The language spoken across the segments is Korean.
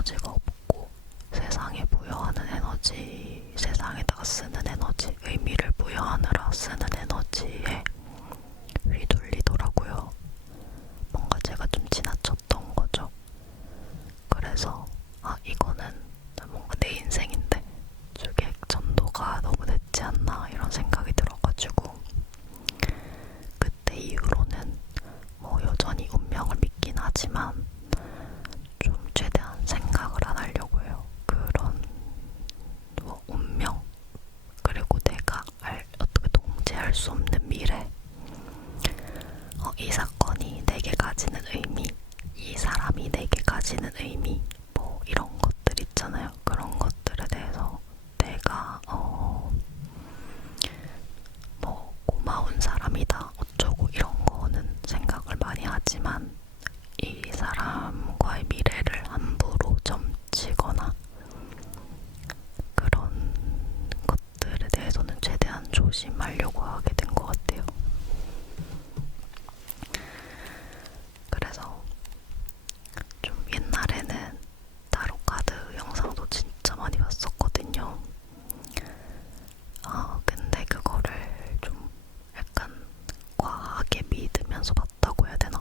에너지가 없고 세상에 부여하는 에너지, 세상에다가 쓰는 에너지, 의미를 부여하느라 쓰는 에너지에 휘둘리더라고요. 뭔가 제가 좀 지나쳤던 거죠. 그래서 이거는 뭔가 내 인생인데 주객 전도가 너무 늦지 않나 이런 생각이 들어가지고 그때 이후로는 뭐 여전히 운명을 믿긴 하지만 좀 최대한 생각을 안 하려고 해요. 그런 뭐 운명 그리고 내가 어떻게 통제할 수 없는 미래, 이 사건이 내게 가지는 의미, 이 사람이 내게 가지는 의미, 뭐 이런 것들 있잖아요. 그런 것들에 대해서 내가 뭐 고마운 사람이다 어쩌고 이런 거는 생각을 많이 하지만 이 사람과의 미래를 함부로 점치거나 그런 것들에 대해서는 최대한 조심하려고 하게 된 것 같아요. 그래서 좀 옛날에는 타로카드 영상도 진짜 많이 봤었거든요. 근데 그거를 좀 약간 과하게 믿으면서 봤다고 해야 되나?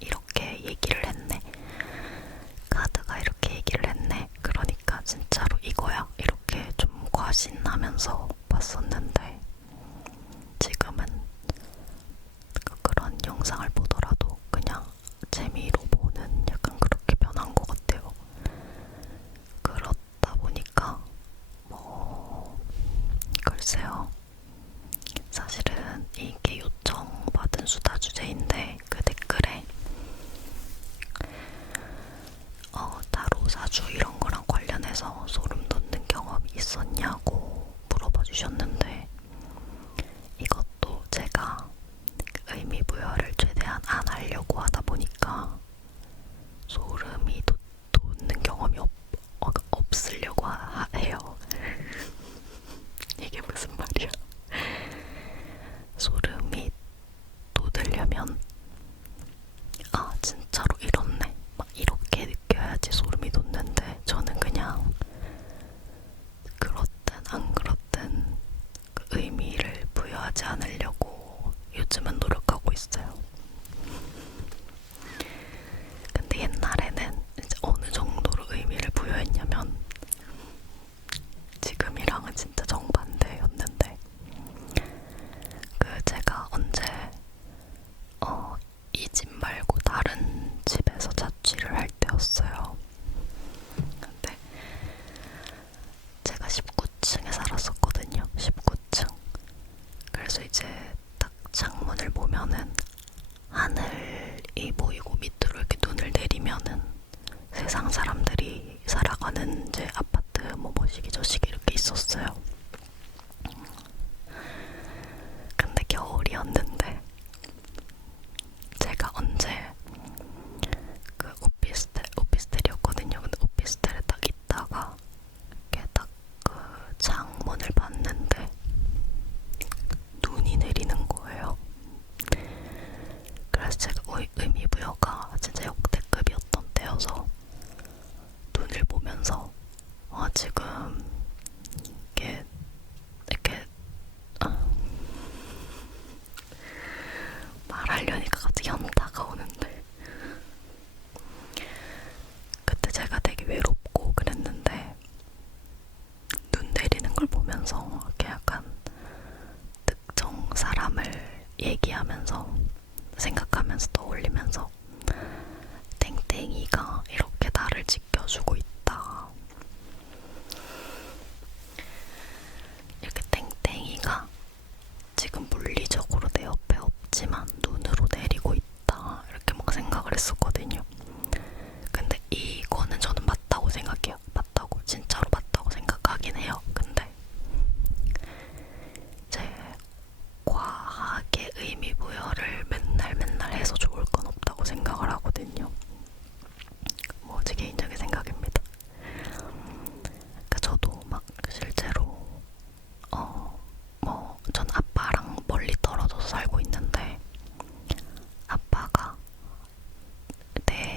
이렇게 얘기를 했네. 카드가 이렇게 얘기를 했네. 그러니까 진짜로 이거야. 이렇게 좀 과신하면서 봤었는데 지금은 그런 영상을 보더라도 그냥 재미로 보는 약간 그렇게 변한 것 같아요. 그렇다 보니까 뭐 글쎄요. 사실은 이게 요청받은 수다 주제인데 그 댓글에 타로 사주 이런 거랑 관련해서 소름 돋는 경험이 있었냐고 물어봐 주셨는데 이것도 제가 의미 부여를 최대한 안 하려고 하다 보니까 소름이 돋는 경험이 없으려고 해요. 이게 무슨 말이야? 소름이 돋으려면 진짜로 이렇네 막 이렇게 느껴야지 소름이 돋는데 저는 그냥 그렇든 안 그렇든 그 의미를 부여하지 않으려고 요즘은 노력하고 있어요. 근데 옛날에는 이제 어느 정도로 의미를 부여했냐면 지금이랑은 진짜 정반대였는데 제가 언제 이 집 말고 다른 집에서 자취를 할 때였어요. 근데 제가 19층에 살았었거든요. 19층. 그래서 이제 딱 창문을 보면은 하늘이 보이고 밑으로 이렇게 눈을 내리면은 세상 사람들이 살아가는 이제 아파트 뭐 뭐시기 저시기 이렇게 있었어요. 근데 겨울이었는데 제가 언제 그 오피스텔이었거든요. 근데 오피스텔에 딱 있다가 이렇게 딱 그 창문을 봤는데 눈이 내리는 거예요. 그래서 제가 의미부여가 진짜 역대급이었던 때여서 눈을 보면서 지금 이렇게 말하려니까 갑자기 현타가 오는데 그때 제가 되게 외롭고 그랬는데 눈 내리는 걸 보면서 이렇게 약간 특정 사람을 얘기하면서 생각하면서 떠올리면서 땡땡이가 이렇게 나를 지켜주고 있다. 이렇게 땡땡이가 지금 물리적으로 내 옆에 없지만 눈으로 내리고 있다. 이렇게 막 생각을 했었거든요. 근데 이거는 저는 맞다고 생각해요. 맞다고, 진짜로 맞다고 생각하긴 해요. 근데 제 과하게 의미 부여를 맨날 해서 좋을 건 없다고 생각을 하거든요. 뭐 제 개인적인 생각입니다. 그러니까 저도 막 실제로 뭐 전 아빠랑 멀리 떨어져서 살고 있는데 아빠가 내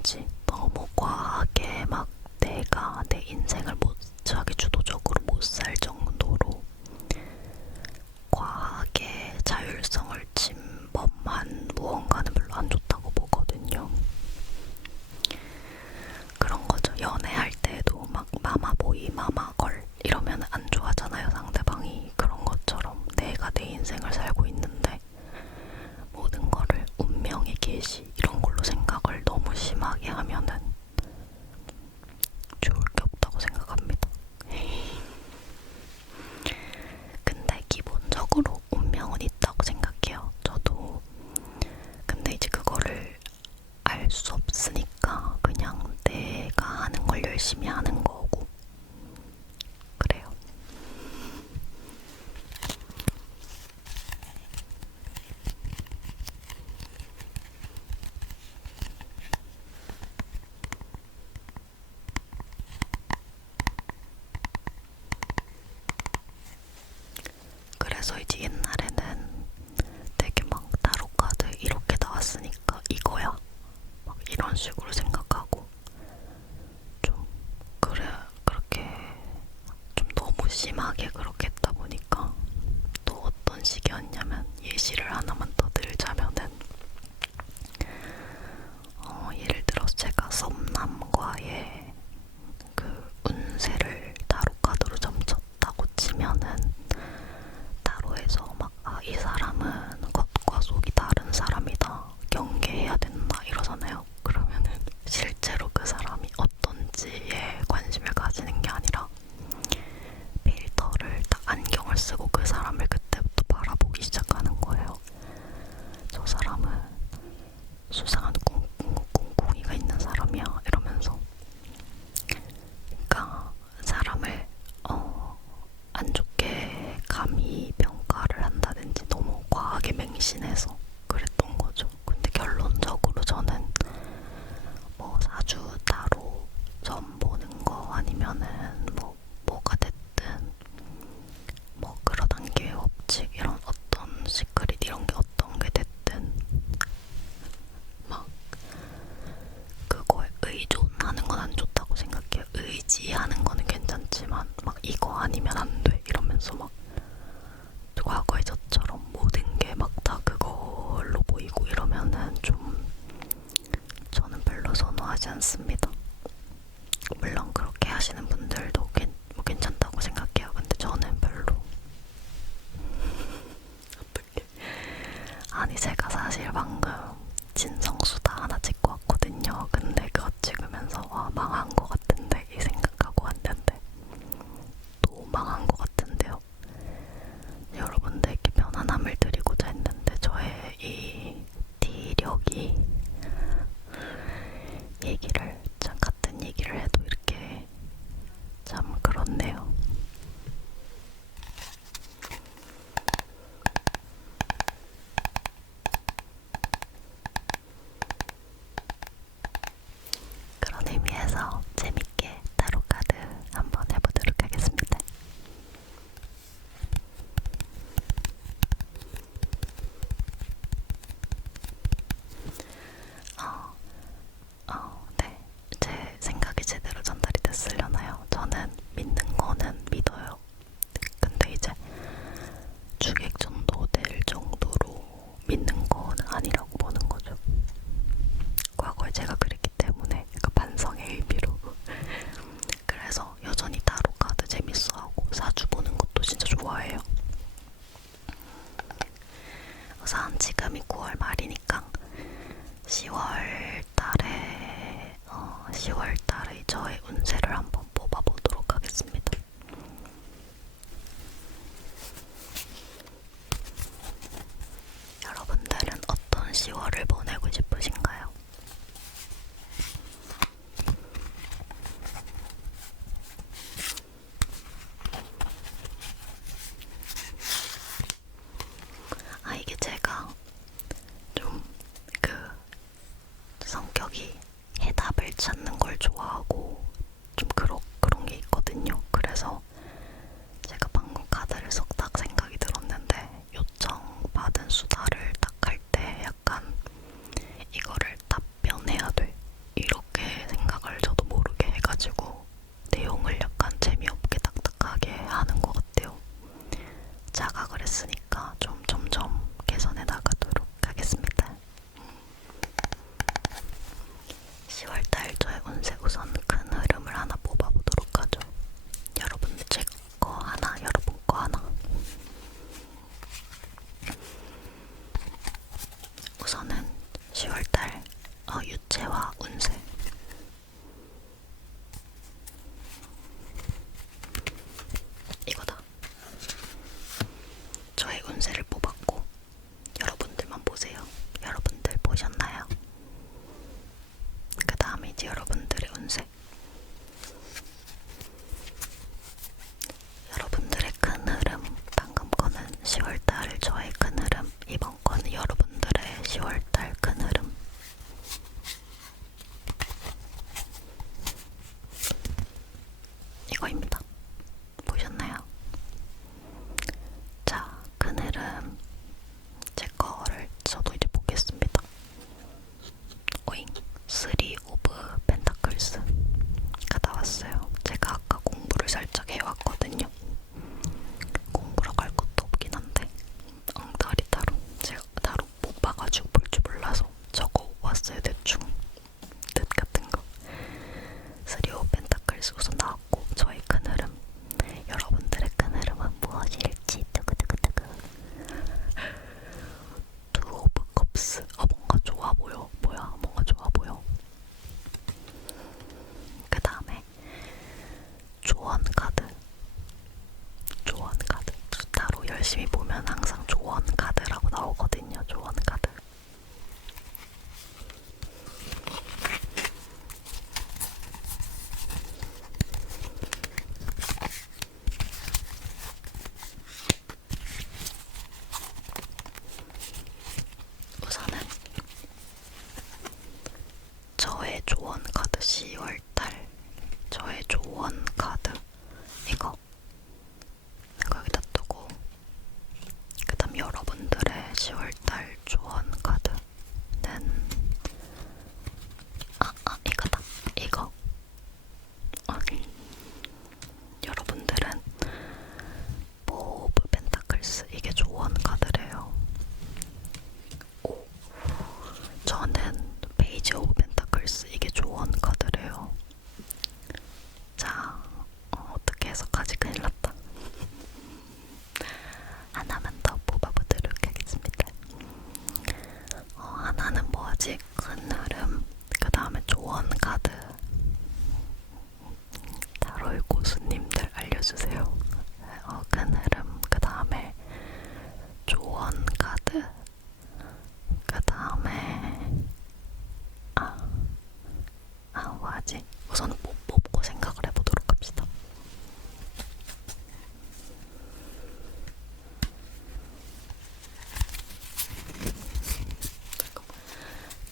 건지 너무 과하게 막 내가 내 인생을 못 자기 주도적으로 못 살 정도로 과하게 자율성을 침범한 무언가는 별로 안 좋다고 보거든요. 그런 거죠. 연애할 때도 막 마마보이, 마마걸 이러면 안 좋아하잖아요, 상대방이. 그런 것처럼 내가 내 인생을 살고 있는데 모든 거를 운명의 계시 이런 걸로 생각을 너무 심하게 하면은 좋을 게 없다고 생각합니다. 근데 기본적으로 운명은 있다고 생각해요. 저도. 근데 이제 그거를 알 수 없으니까 그냥 내가 하는 걸 열심히 하는 거고 그래요. 그래서 이제 옛날에는 되게 막 타로카드 이렇게 나왔으니까 이거야 막 이런 식으로 생각하고 좀 그래 그렇게 좀 너무 심하게 그렇게 했다 보니까 또 어떤 식이었냐면 예시를 하나만 더 들자면은 예를 들어서 제가 썸남과의 그 운세를 타로카드로 점쳤다고 치면은 타로에서 막 이 사람은 겉과 속이 다른 사람이다 경계해야 된다 이러잖아요. 그러면은 실제로 그 사람이 어떤지에 관심을 가지는 게 아니라 필터를 딱 안경을 쓰고 그 사람을 그때부터 바라보기 시작하는 거예요. 저 사람은 수상한 꿍꿍이가 있는 사람이야 이러면서. 그러니까 사람을 안 좋게 감히 평가를 한다든지 너무 과하게 맹신해서 그랬던 거죠. 근데 결론적으로 저는 뭐 사주 따로 점 보는 거 아니면은 뭐가 됐든 뭐 끌어당김의 법칙 이런 어떤 시크릿 이런 게 어떤 게 됐든 막 그거에 의존하는 건 안 좋다고 생각해요. 의지하는 거는 괜찮지만 막 이거 아니면 안 돼 이러면서 막 과거의 저처럼 모든 게 막 다 그걸로 보이고 이러면은 좀 저는 별로 선호하지 않습니다. 물론 그렇게 하시는 분들도 뭐 괜찮다고 생각해요. 근데 저는 별로. 어떡해. 아니 제가 사실 방금 진성수다 하나 찍고 왔거든요. 근데 그거 찍으면서 와 망한 거 같은데 이 생각하고 왔는데 또 망한 거 같은데요. 여러분들께 편안함을 드리고자 했는데 저의 이 티력이 얘기를 참 같은 얘기를 해도 이렇게 참 그렇네요. 그런 의미에서 재밌게 타로카드 한번 해보도록 하겠습니다. 네. 제 생각이 제대로 전달이 됐으려나요? 저는 믿는 거는 믿어요. 근데 이제 주객전도 될 정도로 믿는 거는 아니라고 보는 거죠. 과거에 제가 그랬기 때문에 약간 반성의 의미로. 그래서 여전히 타로카드 재밌어하고 사주 보는 것도 진짜 좋아해요. 우선 지금이 9월 말이니까 10월 달에 저의 운세를 한번 뽑아보도록 하겠습니다. 여러분들은 어떤 10월을 보내고 싶으신가요? 이게 제가 좀 성격이 해답을 찾는 걸 좋아하고 좀 그런 게 있거든요. 그래서 제가 방금 카드를 썩딱 생각이 들었는데 요청받은 수다를 딱 할 때 약간 이거를 답변해야 돼. 이런 이제 여러분들의 운세. 여러분들의 큰 흐름. 방금 거는 10월달 저의 큰 흐름. 이번 거는 여러분들의 10월달 큰 흐름. 이거입니다. 보셨나요? 자, 큰 흐름 제 거를 저도 이제 보겠습니다. 오잉, 3 오브 펜타클스가 나왔어요. 제가 아까 공부를 살짝 해왔거든요. 공부라고 할 것도 없긴 한데 엉터리 타로 제가 타로 못 봐가지고 볼 줄 몰라서 적어 왔어요. 대충 뜻 같은 거. 3 오브 펜타클스 우선 나왔고 저의 큰 흐름. 여러분들의 큰 흐름은 무엇일지 두구두구두구. 2 오브 컵스. 뭔가 좋아 보여. 뭐야, 뭔가 좋아 보여. 그 다음에 조언 카드. 조언 카드. 타로 열심히 보면 항상 조언 카드라고 나오거든요. 조언 카드. 우선은 저의 조언 카드 10월달 저의 조언 카드 이거 여기다 두고, 그 다음 여러분들의 10월달 조언 카드는 이거다. 이거. 여러분들은 오브 펜타클스 이게 조언 카드래요. 오, 저는 페이지 오브 펜타클스 이게 조언 카드래요. 자, 어떻게 해석하지? 큰일 났다. 하나만 더 뽑아보도록 하겠습니다. 하나는 뭐지? 큰 흐름. 그 다음에 조언 카드. 타로의 고수님들 알려주세요. 큰 흐름. 그 다음에 조언 카드. 그 다음에 뭐하지? 우선은 못 뽑고 생각을 해보도록 합시다.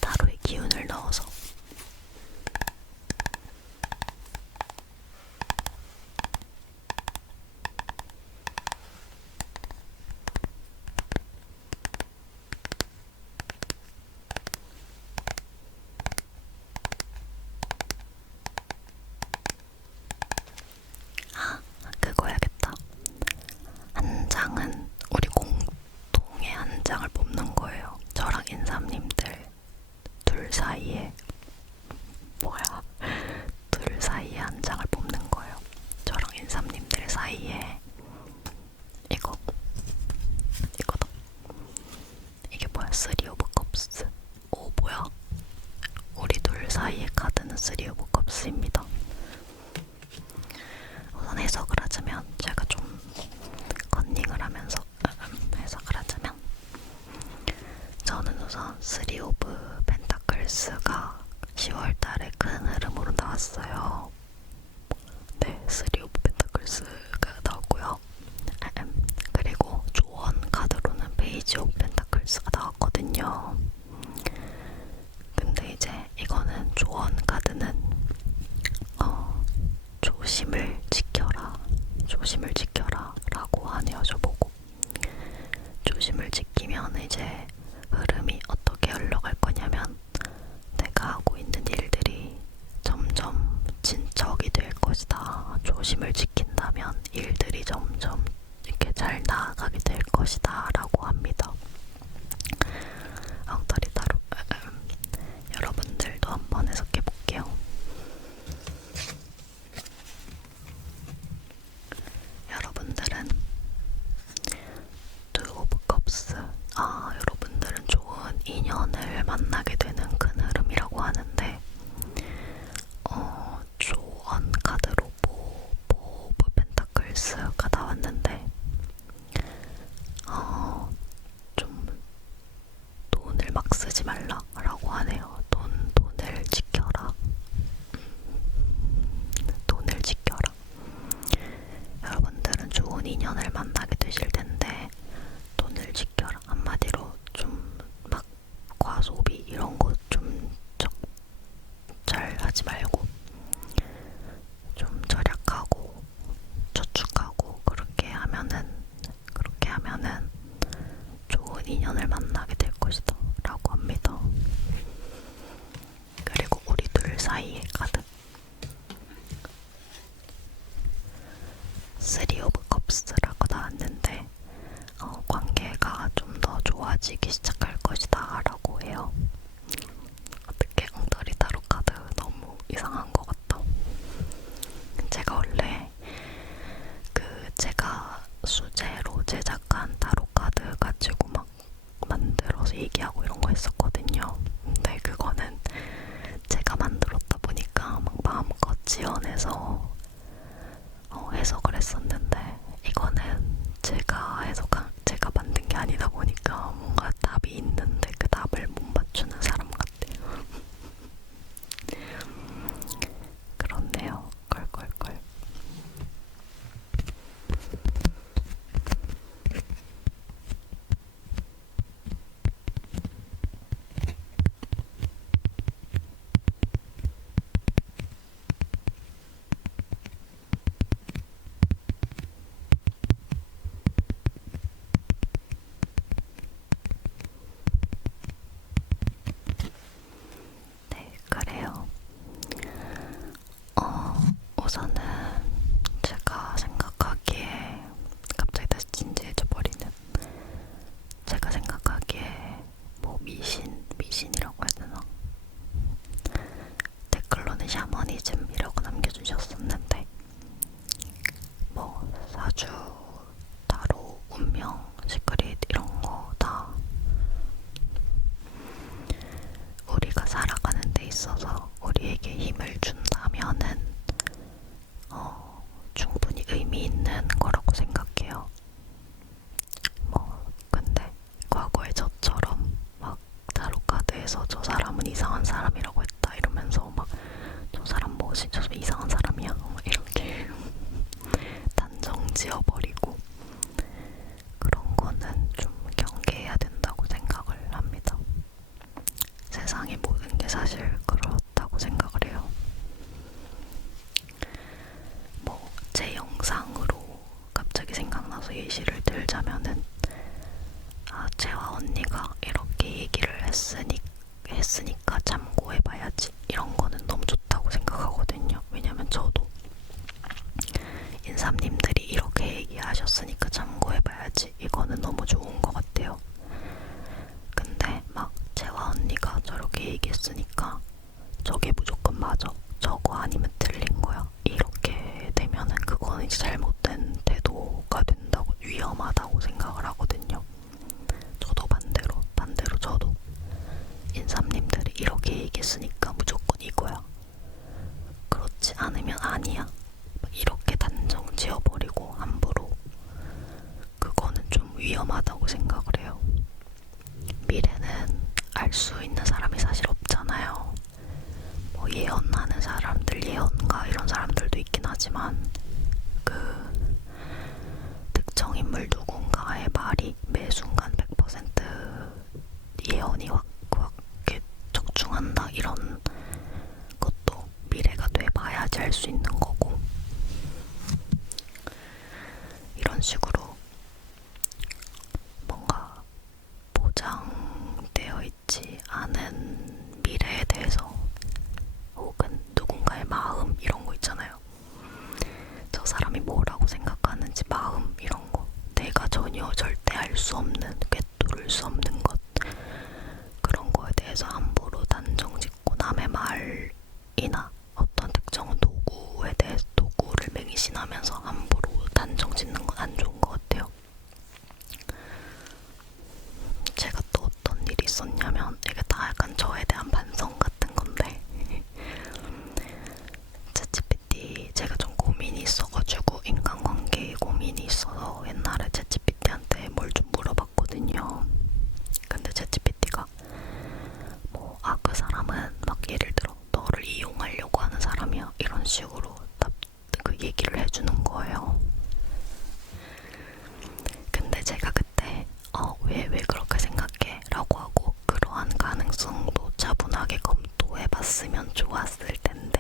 타로의 기운을 넣어서 그거 해야겠다. 한 장은 우리 공통의 한 장을 뽑는 거예요. 저랑 인삼님들 둘 사이에 둘 사이에 한 장을 뽑는 거예요. 저랑 인삼님들 사이에 이거다. 이게 뭐야? 3 오브 컵스. 오, 뭐야? 우리 둘 사이의 카드는 3 오브 컵스입니다. 우선 해석을 하자면, 제가 좀 컨닝을 하면서 해석을 하자면, 저는 우선 3 오브 펜타클스가 10월달에 큰 흐름으로 나왔어요. 네, 3 오브 펜타클스가 나왔고요. 그리고 조언 카드로는 페이지 오브 펜타클스가 나왔거든요. 근데 이제 이거는 조언 카드는 조심을 지켜라, 조심을 지켜라 라고 하네요. 저보고 조심을 지키면 이제 흐름이 어떻게 흘러갈 거냐면, 내가 하고 있는 일들이 점점 진척이 될 것이다. 조심을 지킨다면 일들이 점점 이렇게 잘 나아가게 될 것이다 라고 합니다. 엉터리 타로. 여러분들 하지 말고 좀 절약하고 저축하고 그렇게 하면은 좋은 인연을 만나게 될 것이다 라고 합니다. 그리고 우리 둘 사이의 카드 쓰리 오브 컵스라고 나왔는데 관계가 좀 더 좋아지기 시작할 것이다 라고 해요. 어떻게 엉터리 타로 카드 너무 이상한 것 같다. 제가 원래 제가 수제로 제작한 타로 카드 가지고 막 만들어서 얘기하고 이런 거 했었거든요. 근데 그거는 제가 만들었다 보니까 막 마음껏 지어내서 해석을 했었는데 이거는 제가 만든 게 아니다 보니까 뭔가 답이 있는데 그 답을 못 맞추는 사람 같아요. 그렇네요. 껄껄껄. 네, 그래요. 우선은 제가 생각하기에 갑자기 다시 진지해져 버리는 제가 생각하기에 뭐 미신이라고 해야 되나? 댓글로는 샤머니즘이라고 남겨주셨었는데 뭐 사주, 타로, 운명, 시크릿 이런 거 다 우리가 살아가는 데 있어서 우리에게 힘을 준다면은 충분히 의미 있는 거라고 생각해요. 근데 과거에 저처럼 막 타로카드에서 저 사람은 이상한 사람이라고 했다 이러면서 막 저 사람 뭐지? 저 사람 이상한 사람이야? 막 이렇게 단정 지어버리고 그런 거는 좀 경계해야 된다고 생각을 합니다. 세상의 모든 게 사실 그렇다고 생각을 해요. 제 영상으로 갑자기 생각나서 예시를 들자면은 채화 언니가 이렇게 얘기를 했으니까 참고해봐야지 이런 거는 너무 좋다고 생각하거든요. 왜냐면 저도 인삼님들이 이렇게 얘기하셨으니까 참고해봐야지 이거는 너무 좋은 것 같아요. 근데 막 채화 언니가 저렇게 얘기했으니까 저게 무조건 맞아. 저거 아니면 틀린 거야. 이렇게 되면은 그거는 이제 잘못된 태도가 된다고 위험하다고 생각을 하거든요. 저도 반대로 저도 인삼님들이 이렇게 얘기했으니까 무조건 이거야. 그렇지 않으면 아니야. 이렇게 단정 지어버리고 함부로 그거는 좀 위험하다고 생각을 해요. 미래는 알 수 있는 사람이 사실 없잖아요. 뭐 예언하는 사람들, 예언가 이런 사람들도 있긴 하지만 특정 인물 누군가의 말이 매 순간 100% 예언이 확 이렇게 적중한다 이런 것도 미래가 돼봐야지 알 수 있는 거고 이런 식으로 뭔가 보장되어 있지 않은 미래에 대해서 혹은 누군가의 마음 이런 거 있잖아요. 저 사람이 뭐라고 생각하는지 마음 이런 거 내가 전혀 절대 알 수 없는 꿰뚫을 수 없는 것 그런 거에 대해서 함부로 단정 짓고 남의 말이나 어떤 특정 도구에 대해서 도구를 맹신하면서 함부로 단정 짓는 건 안 좋은 것 같아요. 제가 또 어떤 일이 있었냐면 이게 다 약간 저에 대한 반성 같은 건데 챗GPT 제가 좀 고민이 있어가지고 인간관계에 고민이 있어서 옛날에 챗GPT한테 뭘 좀 물어봤거든요. 근데 챗GPT가 그 사람은 막 예를 들어 너를 이용하려고 하는 사람이야 이런 식으로 그 얘기를 해주는 거예요. 근데 제가 그때 왜 그렇게 생각해? 라고 하고 그러한 가능성도 차분하게 검토해봤으면 좋았을 텐데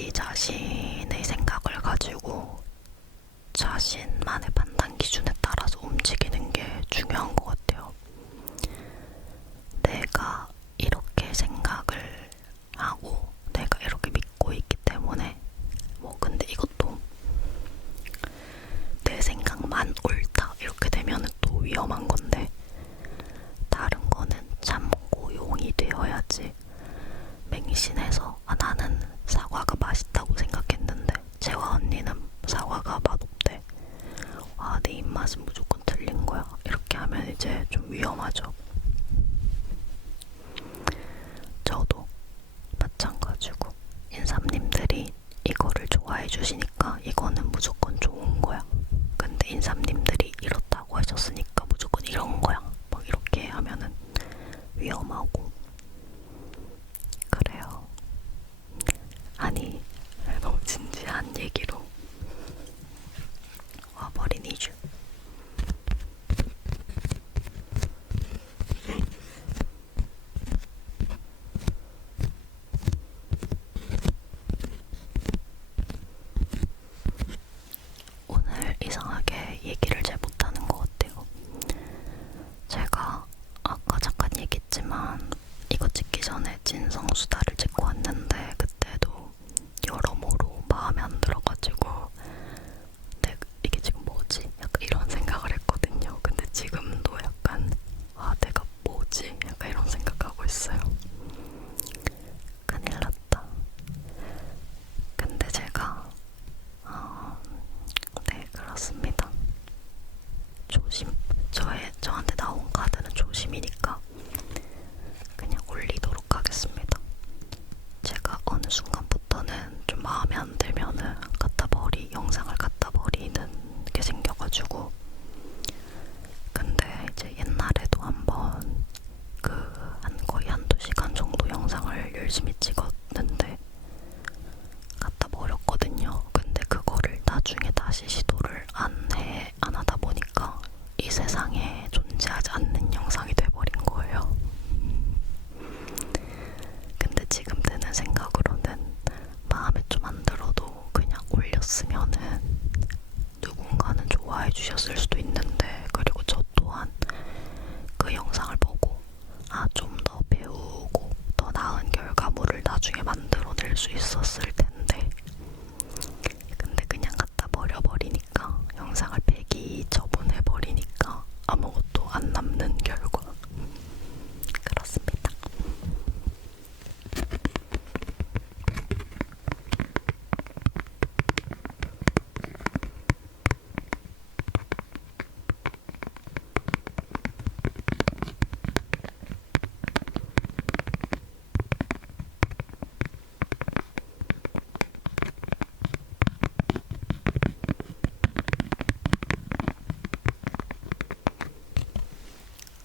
자기 자신의 생각을 가지고 자신만의 판단 기준에 따라서 움직이는 게 중요한 것 같아요. 내가 이렇게 생각을 하고 내가 이렇게 믿고 있기 때문에 근데 이것도 내 생각만 옳다 이렇게 되면 또 위험한 건데, 다른 거는 참고 용이 되어야지. 맹신해서 나는 사과가 맛있다고 생각했는데 재화 언니는 사과가 맛없대. 내 입맛은 무조건 틀린 거야. 이렇게 하면 이제 좀 위험하죠. 저도 마찬가지고 인삼님들이 이거를 좋아해 주시니까 이거는 무조건 좋은 거야. 근데 인삼님들이 이렇다고 하셨으니까 무조건 이런 거야. 막 이렇게 하면은 위험하고 그래요. 아니, 너무 진지한 얘기로 와버린 이주. 오늘 이상하게 얘기를 잘 못하는 것 같아요. 제가 아까 잠깐 얘기했지만 이거 찍기 전에 진성수다를 찍고 왔는데 그때도 여러모로 마음에 안 들어가지고 이게 지금 뭐지? 약간 이런 생각을 했거든요. 근데 지금도 약간 내가 뭐지? 약간 이런 생각하고 있어요. 큰일 났다. 근데 제가 네, 그렇습니다. 저한테 나온 카드는 조심이니까 그냥 올리도록 하겠습니다. 제가 어느 순간부터는 좀 마음에 안 들면은 영상을 갖다 버리는 게 생겨가지고. 근데 이제 옛날에도 한번 거의 한두 시간 정도 영상을 열심히 찍었는데 갖다 버렸거든요. 근데 그거를 나중에 다시 시도를 안 하다 보니까 이 세상에 존재하지 않는 영상이 돼버린 거예요. 근데 지금 드는 생각으로는 마음에 좀 안 들어도 그냥 올렸으면은 누군가는 좋아해 주셨을 수도 있는데, 그리고 저 또한 그 영상을 보고 좀 더 배우고 더 나은 결과물을 나중에 만들어낼 수 있었을 텐데, 근데 그냥 갖다 버려버리니까, 영상을 폐기 처분해버리니까 아무것도 안 남는 결과. 그렇습니다.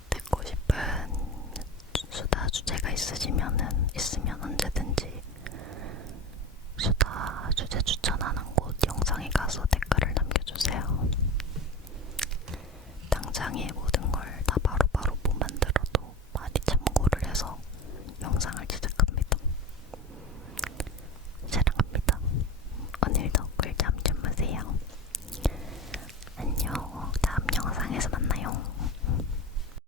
듣고 싶은 수다 주제가 있으면 언제든지 수다 주제 추천하는 곳 영상에 가서 댓글을 남겨주세요. 당장에